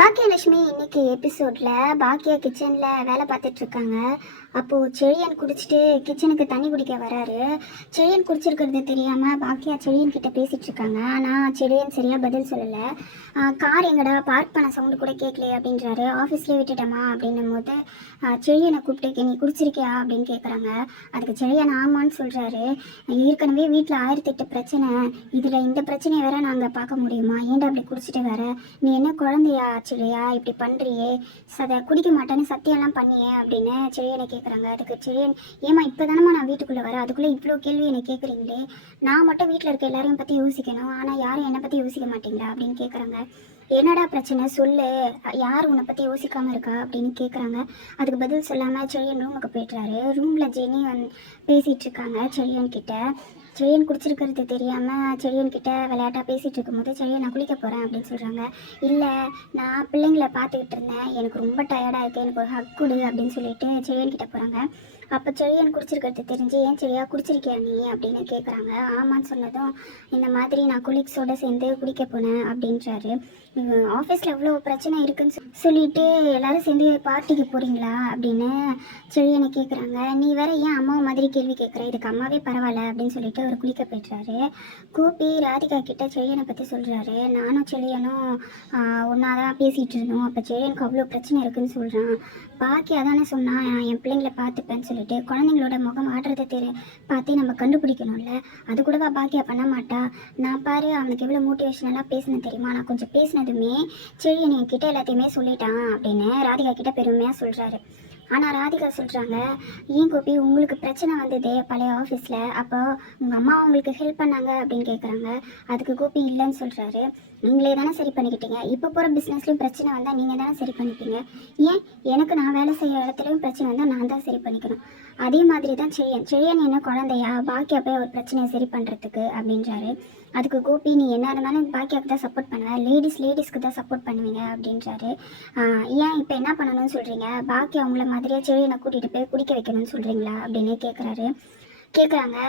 பாக்கியலட்சுமி இன்னைக்கு எபிசோடில் பாக்கியா கிச்சனில் வேலை பார்த்துட்டு இருக்காங்க. அப்போது செழியன் குடிச்சிட்டு கிச்சனுக்கு தண்ணி குடிக்க வராரு. செழியன் குடிச்சிருக்கிறது தெரியாமல் பாக்கியா செழியன் கிட்ட பேசிகிட்டு இருக்காங்க. ஆனால் செழியன் சரியாக பதில் சொல்லலை. கார் எங்கடா பார்க் பண்ண சவுண்டு கூட கேட்கலையே அப்படின்றாரு. ஆஃபீஸ்லேயே விட்டுட்டோமா அப்படின்னும் போது செழியனை கூப்பிட்டு நீ குடிச்சிருக்கியா அப்படின்னு கேட்குறாங்க. அதுக்கு செழியன் ஆமான்னு சொல்கிறாரு. ஏற்கனவே வீட்டில் 1008 பிரச்சனை, இதில் இந்த பிரச்சனையை வேற நாங்கள் பார்க்க முடியுமா? ஏன்டா அப்படி குடிச்சிட்டு வேற? நீ என்ன குழந்தையா செழியா இப்படி பண்ணுறியே? அதை குடிக்க மாட்டேன்னு சத்தியம்லாம் பண்ணியே அப்படின்னு செழியனை கேட்குறாங்க. அதுக்கு செழியன் ஏமா இப்போ தானம்மா நான் வீட்டுக்குள்ளே வரேன், அதுக்குள்ளே இவ்வளோ கேள்வி என்னை கேட்குறீங்களே, நான் மட்டும் வீட்டில் இருக்க எல்லாரையும் பற்றி யோசிக்கணும், ஆனால் யாரும் என்னை பற்றி யோசிக்க மாட்டீங்களா அப்படின்னு கேட்குறாங்க. என்னடா பிரச்சனை சொல்லு, யார் உன்னை பற்றி யோசிக்காமல் இருக்கா அப்படின்னு கேட்குறாங்க. அதுக்கு பதில் சொல்லாமல் செழியன் ரூமுக்கு போய்ட்டுறாரு. ரூமில் ஜெனி பேசிகிட்டு இருக்காங்க செழியன் கிட்ட. செழியன் குடிச்சிருக்கிறது தெரியாமல் செழியன் கிட்ட விளையாட்டாக பேசிகிட்டு இருக்கும்போது செழியன் நான் குளிக்க போகிறேன் அப்படின்னு சொல்கிறாங்க. இல்லை நான் பிள்ளைங்களை பார்த்துக்கிட்டு இருந்தேன், எனக்கு ரொம்ப டயர்டாக இருக்குது, எனக்கு ஒரு ஹக் கொடு அப்படின்னு சொல்லிட்டு செழியன் கிட்ட போகிறாங்க. அப்போ செழியன் குடிச்சிருக்கிறது தெரிஞ்சு ஏன் செழியா குடிச்சிருக்கியா நீ அப்படின்னு கேட்குறாங்க. ஆமான்னு சொன்னதும் இந்த மாதிரி நான் கொலீக்ஸோடு சேர்ந்து குடிக்க போனேன் அப்படின்றாரு. ஆஃபீஸில் எவ்வளோ பிரச்சனை இருக்குன்னு சொல்லிட்டு எல்லோரும் சேர்ந்து பார்ட்டிக்கு போகிறீங்களா அப்படின்னு செழியனை கேட்குறாங்க. நீ வேற ஏன் அம்மாவை மாதிரி கேள்வி கேட்குற, இதுக்கு அம்மாவே பரவாயில்ல அப்படின்னு சொல்லிட்டு அவர் குளிக்க போய்ட்டுறாரு. கூப்பி ராதிகா கிட்ட செழியனை பற்றி சொல்கிறாரு. நானும் செழியனும் ஒன்றா தான் பேசிகிட்டு இருந்தோம், அப்போ செழியனுக்கு அவ்வளோ பிரச்சனை இருக்குதுன்னு சொல்கிறான். பாக்கி அதானே சொன்னான் என் பிள்ளைங்களை பார்த்துப்பேன்னு சொல்லிட்டு. குழந்தைங்களோட முகம் ஆடுறதை பார்த்தே நம்ம கண்டுபிடிக்கணும்ல, அது கூடவா பாக்கியா பண்ண மாட்டா? நான் பாரு அவனுக்கு எவ்வளோ மோட்டிவேஷனலாக பேசினேன் தெரியுமா, நான் கொஞ்சம் பேசினதுமே செழியன் என்கிட்ட எல்லாத்தையுமே சொல்லிட்டான் அப்படின்னு ராதிகா கிட்ட பெருமையாக சொல்கிறாரு. ஆனால் ராதிகா சொல்கிறாங்க, ஏன் கோபி உங்களுக்கு பிரச்சனை வந்ததே பழைய ஆஃபீஸில், அப்போ உங்கள் அம்மா உங்களுக்கு ஹெல்ப் பண்ணாங்க அப்படின்னு கேட்குறாங்க. அதுக்கு கோபி இல்லைன்னு சொல்கிறாரு. நீங்களே தானே சரி பண்ணிக்கிட்டீங்க, இப்போ போகிற பிஸ்னஸ்லையும் பிரச்சனை வந்தால் நீங்கள் தானே சரி பண்ணிப்பீங்க, ஏன் எனக்கு நான் வேலை செய்கிற இடத்துலையும் பிரச்சனை வந்தால் நான் தான் சரி பண்ணிக்கணும்? அதே மாதிரி தான் செழியன் என்ன குழந்தையா பாக்கியா போய் ஒரு பிரச்சனையை சரி பண்ணுறதுக்கு அப்படின்றாரு. அதுக்கு கோபி நீ என்ன இருந்தாலும் பாக்கியாவுக்கு தான் சப்போர்ட் பண்ணுவேன், லேடிஸ்க்கு தான் சப்போர்ட் பண்ணுவீங்க அப்படின்றாரு. ஏன் இப்போ என்ன பண்ணணும்னு சொல்கிறீங்க, பாக்கியா அவங்கள மாதிரியே செழியனை கூட்டிகிட்டு போய் குடிக்க வைக்கணும்னு சொல்கிறீங்களா அப்படின்னு கேட்குறாங்க.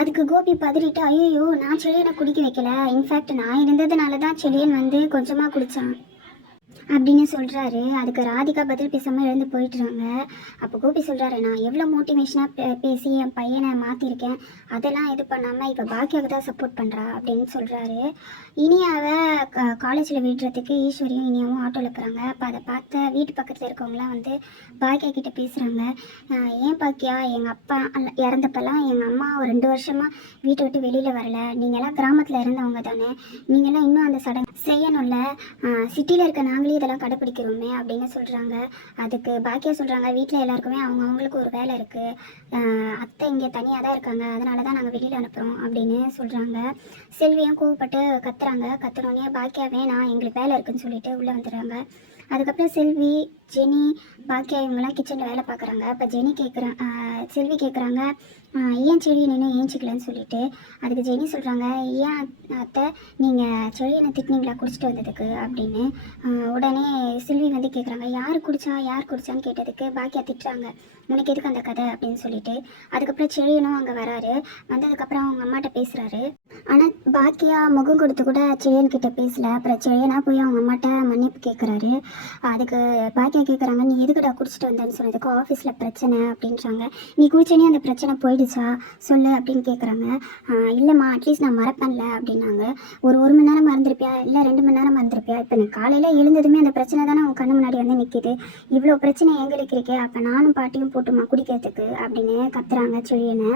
அதுக்கு கோபி பதறிட்டு ஐயோ நான் செழியனை குடிக்க வைக்கல, இன்ஃபேக்ட் நான் இருந்ததுனால தான் செழியன் கொஞ்சமாக குடித்தான் அப்படின்னு சொல்கிறாரு. அதுக்கு ராதிகா பதில் பேசாமல் எழுந்து போயிட்டுறாங்க. அப்போ கோபி சொல்கிறாரு, நான் எவ்வளோ மோட்டிவேஷனாக பேசி என் பையனை மாற்றிருக்கேன், அதெல்லாம் இது பண்ணாமல் இப்போ பாக்கியாவுக்கு தான் சப்போர்ட் பண்ணுறா அப்படின்னு சொல்கிறாரு. இனியாவை காலேஜில் விடுறதுக்கு ஈஸ்வரியும் இனியாவும் ஆட்டோவில் போகிறாங்க. அப்போ அதை பார்த்த வீட்டு பக்கத்தில் இருக்கவங்களாம் பாக்கியா கிட்டே பேசுகிறாங்க. ஏன் பாக்கியா, எங்கள் அப்பா இறந்தப்பெல்லாம் எங்கள் அம்மா ஒரு 2 வருஷமாக வீட்டை விட்டு வெளியில் வரல, நீங்கள்லாம் கிராமத்தில் இருந்தவங்க தானே, நீங்கள்லாம் இன்னும் அந்த சடங்கு செய்யணும்ல, சிட்டியில் இருக்க நாங்களே இதெல்லாம் கடைப்பிடிக்கிறோமே அப்படின்னு சொல்கிறாங்க. அதுக்கு பாக்கியா சொல்கிறாங்க, வீட்டில் எல்லாருக்குமே அவங்களுக்கு ஒரு வேலை இருக்குது, அத்தை இங்கே தனியாக தான் இருக்காங்க, அதனால தான் நாங்கள் வெளியில் அனுப்புகிறோம் அப்படின்னு சொல்கிறாங்க. செல்வியும் கோவப்பட்டு கத்துனோடனே பாக்கியா வேணாம் எங்களுக்கு வேலை இருக்குதுன்னு சொல்லிட்டு உள்ளே வந்துடுறாங்க. அதுக்கப்புறம் செல்வி, ஜெனி, பாக்கியா இவங்கெல்லாம் கிச்சனில் வேலை பார்க்குறாங்க. அப்போ செல்வி கேட்குறாங்க, ஏன் செழியன் இன்னும் ஏஞ்சிக்கலன்னு சொல்லிட்டு. அதுக்கு ஜெனி சொல்கிறாங்க, ஏன் அத்தை நீங்கள் செழியனை திட்டினீங்களா குடிச்சிட்டு வந்ததுக்கு அப்படின்னு. உடனே செல்வி கேட்குறாங்க, யார் குடிச்சான்னு கேட்டதுக்கு பாக்கியா திட்டுறாங்க, உனக்கு எதுக்கு அந்த கதை அப்படின்னு சொல்லிட்டு. அதுக்கப்புறம் செழியனும் அங்கே வராரு. வந்ததுக்கப்புறம் அவங்க அம்மாட்ட பேசுகிறாரு. ஆனால் பாக்கியா முகம் கொடுத்து கூட செழியன்கிட்ட பேசலை. அப்புறம் செழியனா போய் அவங்க அம்மாட்ட மன்னிப்பு கேட்குறாரு. அதுக்கு பாக்கியா கேட்குறாங்க, நீ எதுக்குடா குடிச்சிட்டு வந்தேன்னு சொன்னதுக்கு ஆஃபீஸில் பிரச்சனை அப்படின்றாங்க. நீ குடிச்சனே அந்த பிரச்சனை போயிடுச்சா சொல்லு அப்படின்னு கேட்குறாங்க. இல்லைம்மா அட்லீஸ்ட் நான் மறப்பேன்ல அப்படின்னாங்க. ஒரு மணி நேரம் மறந்துருப்பியா, இல்லை 2 மணி நேரம் மறந்துருப்பியா, இப்போ நீ காலையில் எழுந்ததுமே அந்த பிரச்சனை தானே உன் கண்ணு முன்னாடி நிற்கிது, இவ்வளோ பிரச்சனை எங்களுக்கு இருக்கே, அப்போ நானும் பாட்டியும் போட்டுமா குடிக்கிறதுக்கு அப்படின்னு கத்துறாங்க செழியனை.